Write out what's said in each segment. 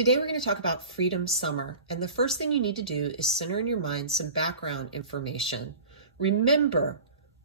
Today we're going to talk about Freedom Summer, and the first thing you need to do is center in your mind some background information. Remember,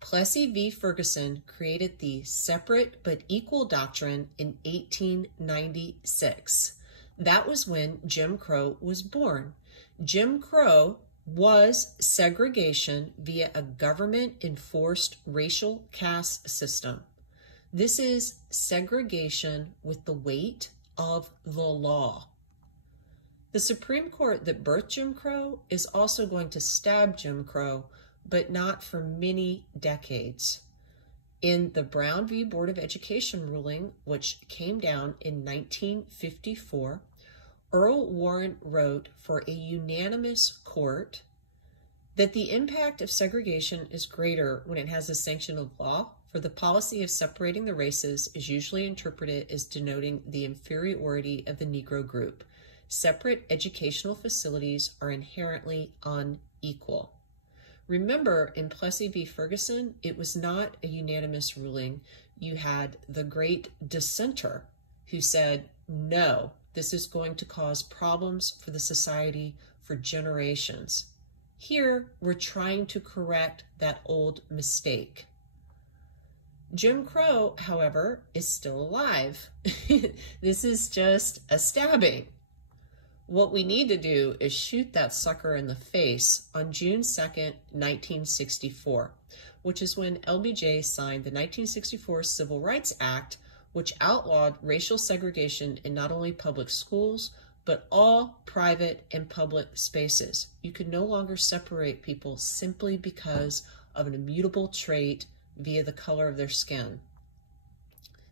Plessy v. Ferguson created the separate but equal doctrine in 1896. That was when Jim Crow was born. Jim Crow was segregation via a government-enforced racial caste system. This is segregation with the weight of the law. The Supreme Court that birthed Jim Crow is also going to stab Jim Crow, but not for many decades. In the Brown v. Board of Education ruling, which came down in 1954, Earl Warren wrote for a unanimous court that the impact of segregation is greater when it has the sanction of law, for the policy of separating the races is usually interpreted as denoting the inferiority of the Negro group. Separate educational facilities are inherently unequal. Remember, in Plessy v. Ferguson, it was not a unanimous ruling. You had the great dissenter who said, no, this is going to cause problems for the society for generations. Here, we're trying to correct that old mistake. Jim Crow, however, is still alive. This is just a stabbing. What we need to do is shoot that sucker in the face on June 2nd, 1964, which is when LBJ signed the 1964 Civil Rights Act, which outlawed racial segregation in not only public schools, but all private and public spaces. You could no longer separate people simply because of an immutable trait via the color of their skin.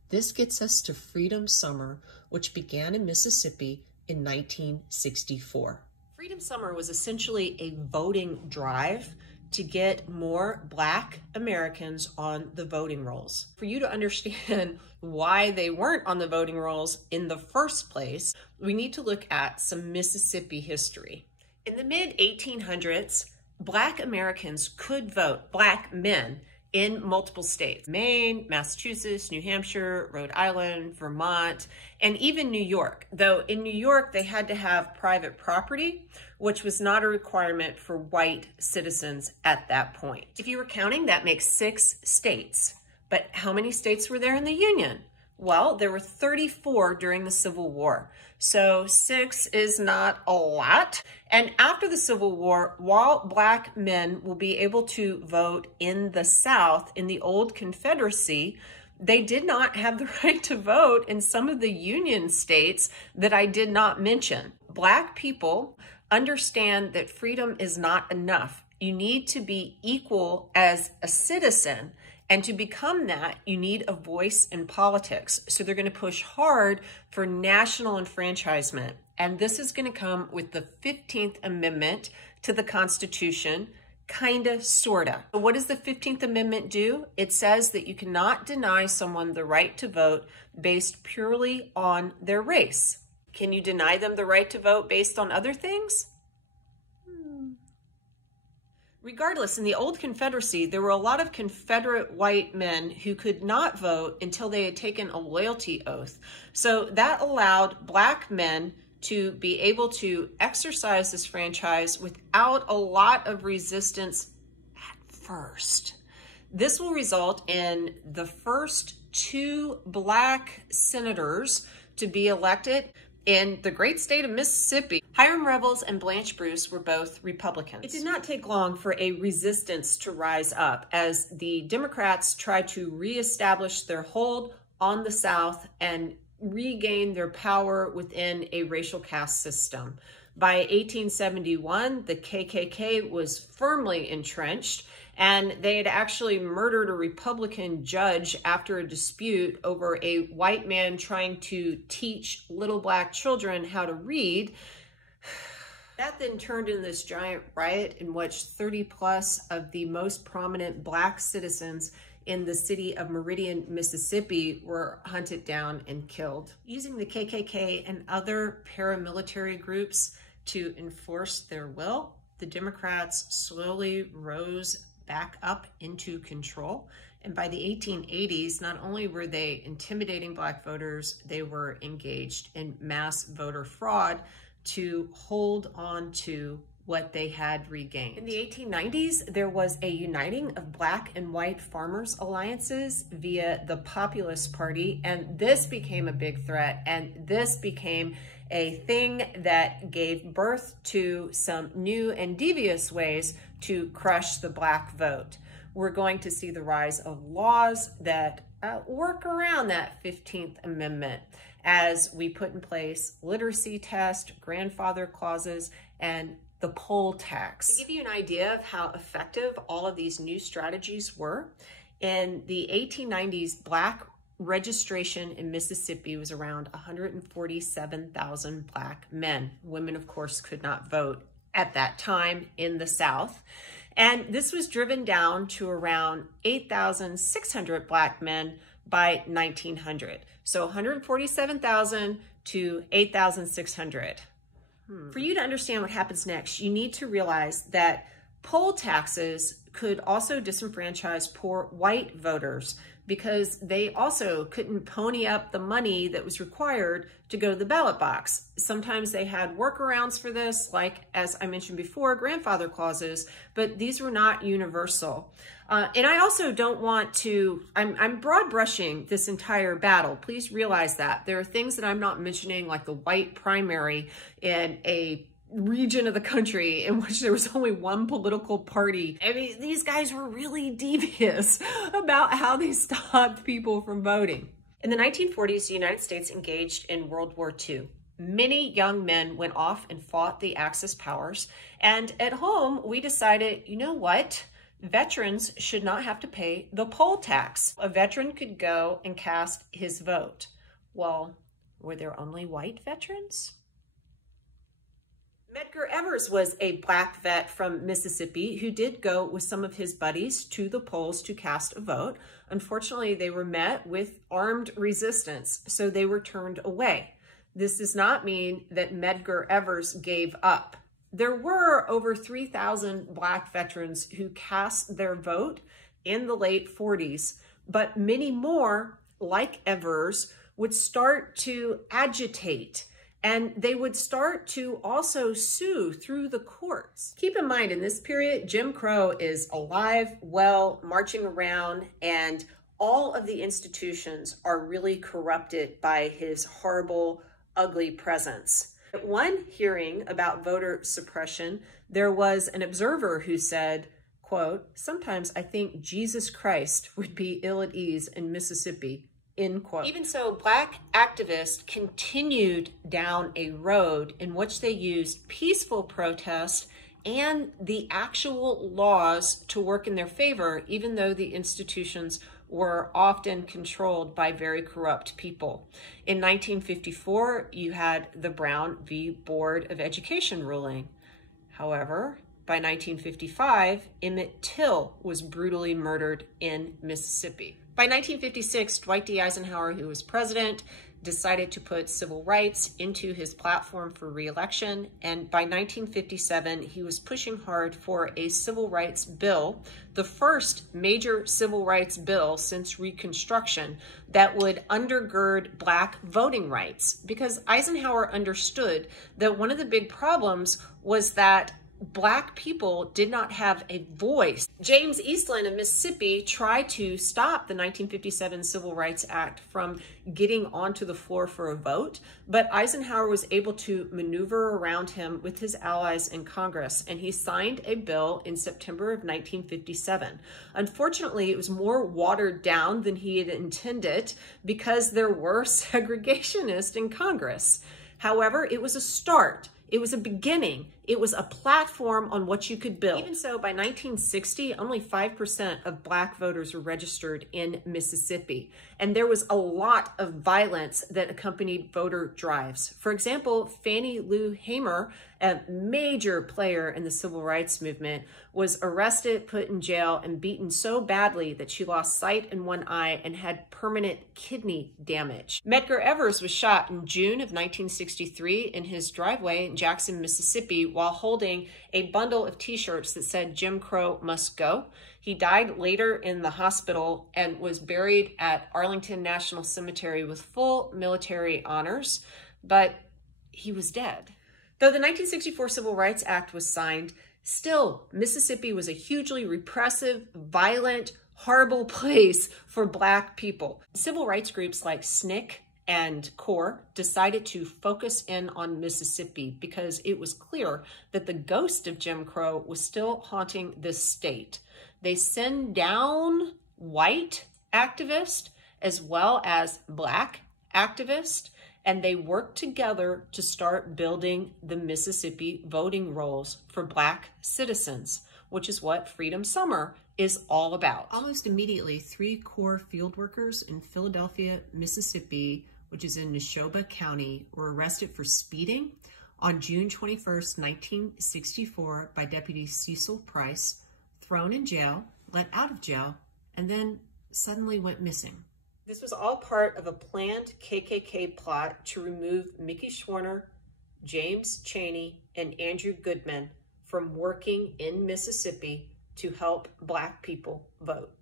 This gets us to Freedom Summer, which began in Mississippi in 1964. Freedom Summer was essentially a voting drive to get more Black Americans on the voting rolls. For you to understand why they weren't on the voting rolls in the first place, we need to look at some Mississippi history. In the mid-1800s, Black Americans could vote, Black men, in multiple states: Maine, Massachusetts, New Hampshire, Rhode Island, Vermont, and even New York. Though in New York, they had to have private property, which was not a requirement for white citizens at that point. If you were counting, that makes 6 states. But how many states were there in the Union? Well, there were 34 during the Civil War. So 6 is not a lot. And after the Civil War, while Black men will be able to vote in the South, in the old Confederacy, they did not have the right to vote in some of the Union states that I did not mention. Black people understand that freedom is not enough. You need to be equal as a citizen. And to become that, you need a voice in politics. So they're going to push hard for national enfranchisement. And this is going to come with the 15th Amendment to the Constitution, kinda, sorta. So what does the 15th Amendment do? It says that you cannot deny someone the right to vote based purely on their race. Can you deny them the right to vote based on other things? Regardless, in the old Confederacy, there were a lot of Confederate white men who could not vote until they had taken a loyalty oath. So that allowed Black men to be able to exercise this franchise without a lot of resistance at first. This will result in the first 2 Black senators to be elected in the great state of Mississippi. Hiram Revels and Blanche Bruce were both Republicans. It did not take long for a resistance to rise up as the Democrats tried to reestablish their hold on the South and regain their power within a racial caste system. By 1871, the KKK was firmly entrenched, and they had actually murdered a Republican judge after a dispute over a white man trying to teach little Black children how to read. That then turned into this giant riot in which 30 plus of the most prominent Black citizens in the city of Meridian, Mississippi were hunted down and killed. Using the KKK and other paramilitary groups to enforce their will, the Democrats slowly rose back up into control And by the 1880s, not only were they intimidating Black voters, they were engaged in mass voter fraud to hold on to what they had regained. In the 1890s, there was a uniting of Black and white farmers' alliances via the Populist Party, and this became a big threat, and this became a thing that gave birth to some new and devious ways to crush the Black vote. We're going to see the rise of laws that work around that 15th Amendment as we put in place literacy test, grandfather clauses, and the poll tax. To give you an idea of how effective all of these new strategies were, in the 1890s, Black registration in Mississippi was around 147,000 Black men. Women, of course, could not vote at that time in the South. And this was driven down to around 8,600 Black men by 1900. So 147,000 to 8,600. For you to understand what happens next, you need to realize that poll taxes could also disenfranchise poor white voters because they also couldn't pony up the money that was required to go to the ballot box. Sometimes they had workarounds for this, like, as I mentioned before, grandfather clauses, but these were not universal. And I also don't want to, I'm broad brushing this entire battle. Please realize that. There are things that I'm not mentioning, like the white primary in a region of the country in which there was only one political party. I mean, these guys were really devious about how they stopped people from voting. In the 1940s, the United States engaged in World War II. Many young men went off and fought the Axis powers. And at home, we decided, you know what? Veterans should not have to pay the poll tax. A veteran could go and cast his vote. Well, were there only white veterans? Edgar Evers was a Black vet from Mississippi who did go with some of his buddies to the polls to cast a vote. Unfortunately, they were met with armed resistance, so they were turned away. This does not mean that Edgar Evers gave up. There were over 3,000 Black veterans who cast their vote in the late 40s, but many more, like Evers, would start to agitate. And they would start to also sue through the courts. Keep in mind, in this period, Jim Crow is alive, well, marching around, and all of the institutions are really corrupted by his horrible, ugly presence. At one hearing about voter suppression, there was an observer who said, quote, "Sometimes I think Jesus Christ would be ill at ease in Mississippi." End quote. Even so, Black activists continued down a road in which they used peaceful protest and the actual laws to work in their favor, even though the institutions were often controlled by very corrupt people. In 1954, you had the Brown v. Board of Education ruling. However, by 1955, Emmett Till was brutally murdered in Mississippi. By 1956, Dwight D. Eisenhower, who was president, decided to put civil rights into his platform for re-election. And by 1957, he was pushing hard for a civil rights bill, the first major civil rights bill since Reconstruction that would undergird Black voting rights. Because Eisenhower understood that one of the big problems was that Black people did not have a voice. James Eastland of Mississippi tried to stop the 1957 Civil Rights Act from getting onto the floor for a vote, but Eisenhower was able to maneuver around him with his allies in Congress, and he signed a bill in September of 1957. Unfortunately, it was more watered down than he had intended because there were segregationists in Congress. However, it was a start. It was a beginning. It was a platform on what you could build. Even so, by 1960, only 5% of Black voters were registered in Mississippi. And there was a lot of violence that accompanied voter drives. For example, Fannie Lou Hamer, a major player in the civil rights movement, was arrested, put in jail, and beaten so badly that she lost sight in one eye and had permanent kidney damage. Edgar Evers was shot in June of 1963 in his driveway in Jackson, Mississippi, while holding a bundle of t-shirts that said Jim Crow must go. He died later in the hospital and was buried at Arlington National Cemetery with full military honors, but he was dead. Though the 1964 Civil Rights Act was signed, still, Mississippi was a hugely repressive, violent, horrible place for Black people. Civil rights groups like SNCC and CORE decided to focus in on Mississippi because it was clear that the ghost of Jim Crow was still haunting this state. They send down white activists as well as Black activists, and they work together to start building the Mississippi voting rolls for Black citizens, which is what Freedom Summer is all about. Almost immediately, 3 CORE field workers in Philadelphia, Mississippi, which is in Neshoba County, were arrested for speeding on June 21st, 1964 by Deputy Cecil Price, thrown in jail, let out of jail, and then suddenly went missing. This was all part of a planned KKK plot to remove Mickey Schwerner, James Chaney, and Andrew Goodman from working in Mississippi to help Black people vote.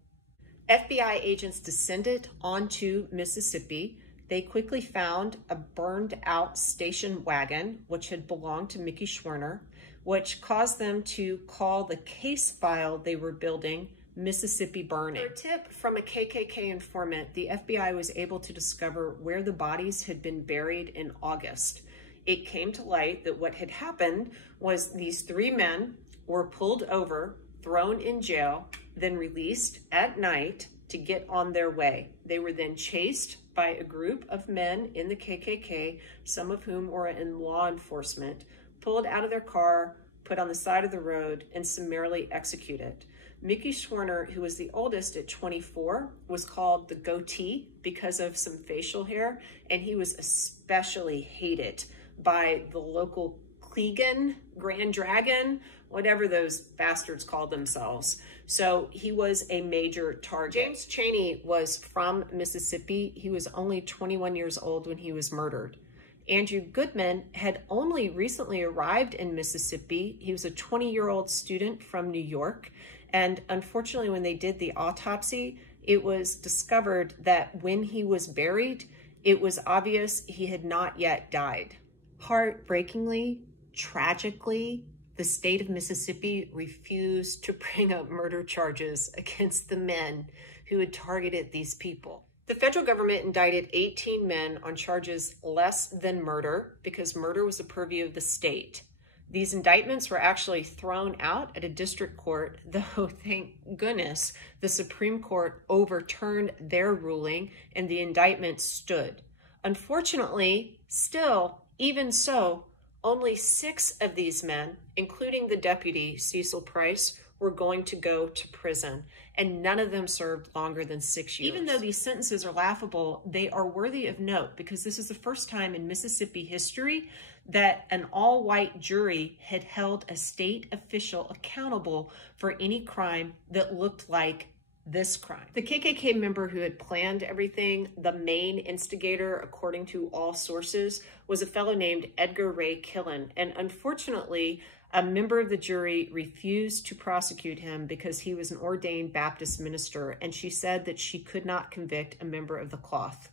FBI agents descended onto Mississippi. They quickly found a burned out station wagon, which had belonged to Mickey Schwerner, which caused them to call the case file they were building Mississippi Burning. For a tip from a KKK informant, the FBI was able to discover where the bodies had been buried in August. It came to light that what had happened was these 3 men were pulled over, thrown in jail, then released at night to get on their way. They were then chased by a group of men in the KKK, some of whom were in law enforcement, pulled out of their car, put on the side of the road, and summarily executed. Mickey Schwerner, who was the oldest at 24, was called the goatee because of some facial hair, and he was especially hated by the local Clegan, Grand Dragon, whatever those bastards called themselves. So he was a major target. James Chaney was from Mississippi. He was only 21 years old when he was murdered. Andrew Goodman had only recently arrived in Mississippi. He was a 20-year-old student from New York. And unfortunately, when they did the autopsy, it was discovered that when he was buried, it was obvious he had not yet died. Heartbreakingly, tragically, the state of Mississippi refused to bring up murder charges against the men who had targeted these people. The federal government indicted 18 men on charges less than murder because murder was the purview of the state. These indictments were actually thrown out at a district court, though thank goodness the Supreme Court overturned their ruling and the indictment stood. Unfortunately, still, even so, only 6 of these men, including the deputy, Cecil Price, were going to go to prison, and none of them served longer than 6 years. Even though these sentences are laughable, they are worthy of note because this is the first time in Mississippi history that an all-white jury had held a state official accountable for any crime that looked like this crime. The KKK member who had planned everything, the main instigator, according to all sources, was a fellow named Edgar Ray Killen. And unfortunately, a member of the jury refused to prosecute him because he was an ordained Baptist minister, and she said that she could not convict a member of the cloth.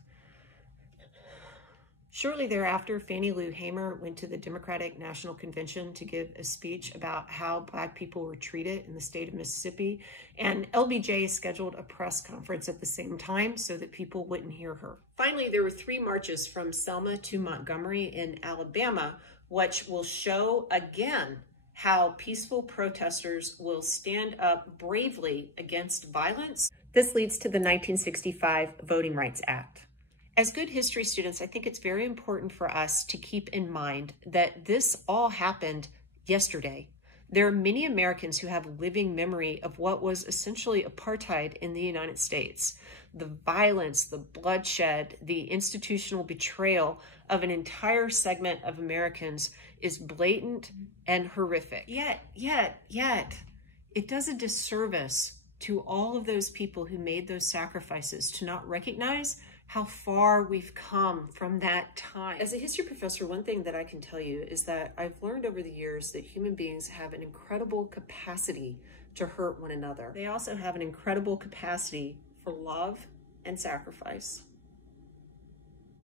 Shortly thereafter, Fannie Lou Hamer went to the Democratic National Convention to give a speech about how Black people were treated in the state of Mississippi, and LBJ scheduled a press conference at the same time so that people wouldn't hear her. Finally, there were 3 marches from Selma to Montgomery in Alabama, which will show again how peaceful protesters will stand up bravely against violence. This leads to the 1965 Voting Rights Act. As good history students, I think it's very important for us to keep in mind that this all happened yesterday. There are many Americans who have living memory of what was essentially apartheid in the United States. The violence, the bloodshed, the institutional betrayal of an entire segment of Americans is blatant and horrific. Yet, it does a disservice to all of those people who made those sacrifices to not recognize how far we've come from that time. As a history professor, one thing that I can tell you is that I've learned over the years that human beings have an incredible capacity to hurt one another. They also have an incredible capacity for love and sacrifice.